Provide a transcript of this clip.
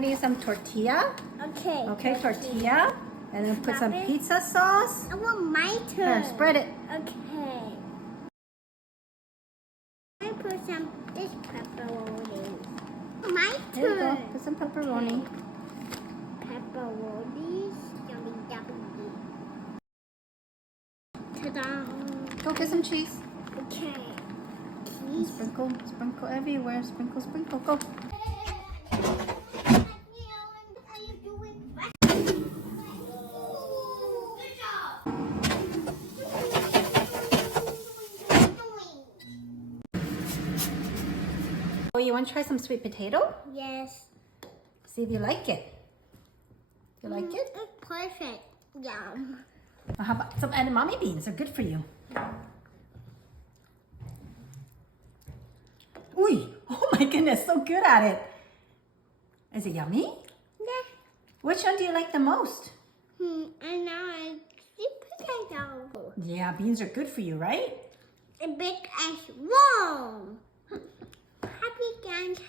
gonna use some tortilla. Okay. Okay, tortilla. And then put some pizza sauce. I want my turn. Here, spread it. Okay. I put some this pepperoni. My There you go. turn. Put some pepperoni. Pepperonis. Yummy, yummy. Ta-da. Go get some cheese. Okay. And sprinkle, sprinkle everywhere. Sprinkle, sprinkle. Go. Oh, you want to try some sweet potato? Yes. See if you like it. You like it? It's perfect. Yum. Well, how about some edamame beans? They're good for you. Ooh! Oh my goodness, so good at it. Is it yummy? Yeah. Which one do you like the most? And now I see potato. Yeah, beans are good for you, right? A big as long. Happy dance.